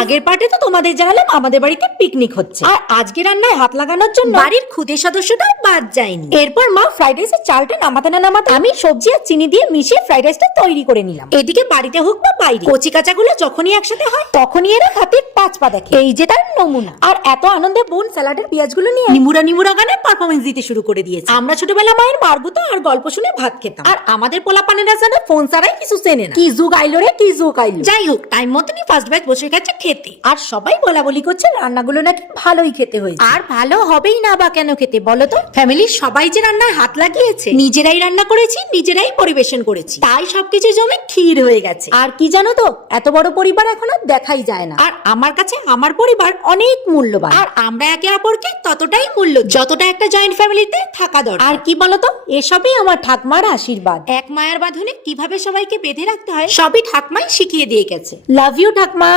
আগের পার্টে তো তোমাদের জানালাম আমাদের বাড়িতে পিকনিক হচ্ছে, আর আজকে রান্নায় হাত লাগানোর জন্য বাড়ির খুদে সদস্যটাও বাদ যায়নি। এরপর মা ফ্রাইড রাইসের চালটা নামাতে না নামাতে আমি সবজি আর চিনি দিয়ে মিশিয়ে ফ্রাইড রাইসটা তৈরি করে নিলাম। এদিকে বাড়িতে হোক বা বাইরে, কচি কাঁচাগুলো যখনই একসাথে হয় তখনই এরা হাতের পাঁচ পা দেখে। এই যে তার নমুনা। আর এত আনন্দে বোন স্যালাডের পেঁয়াজগুলো নিয়ে নিমুরা গানে পারফরমেন্স দিতে শুরু করে দিয়েছে। আমরা ছোটবেলা মায়ের মারগুতো আর গল্প শুনে ভাত খেতাম, আর আমাদের পোলাপানেরা যেন ফোন ছাড়াই কিছু চেনে না। কি যুগ আইলো রে, কি যুগ আইলো। যাই হোক, টাইম মতনই ফার্স্ট ব্যাচ বসে গেছে খেতে, আর সবাই বলাবলি করছে রান্নাগুলো নাকি ভালোই খেতে হয়েছে। আর ভালো হবেই না বা কেন খেতে বলো তো? ফ্যামিলির সবাই যে রান্নায় হাত লাগিয়েছে, নিজেরাই রান্না করেছি, নিজেরাই পরিবেশন করেছি, তাই সবকিছু জমে ক্ষীর হয়ে গেছে। আর কি জানো তো, এত বড় পরিবার এখন আর দেখাই যায় না। আর আমার কাছে আমার পরিবার অনেক মূল্যবান, আর আমরা একে অপরকে ততটাই মূল্য যতটা একটা জয়েন্ট ফ্যামিলিতে থাকা দরকার। আর কি বলতো, এসবই আমার ঠাকমার আশীর্বাদ। এক মায়ের বাঁধনে কিভাবে সবাইকে বেঁধে রাখতে হয় সবই ঠাকমাই শিখিয়ে দিয়ে গেছে। লাভ ইউ ঠাকমা।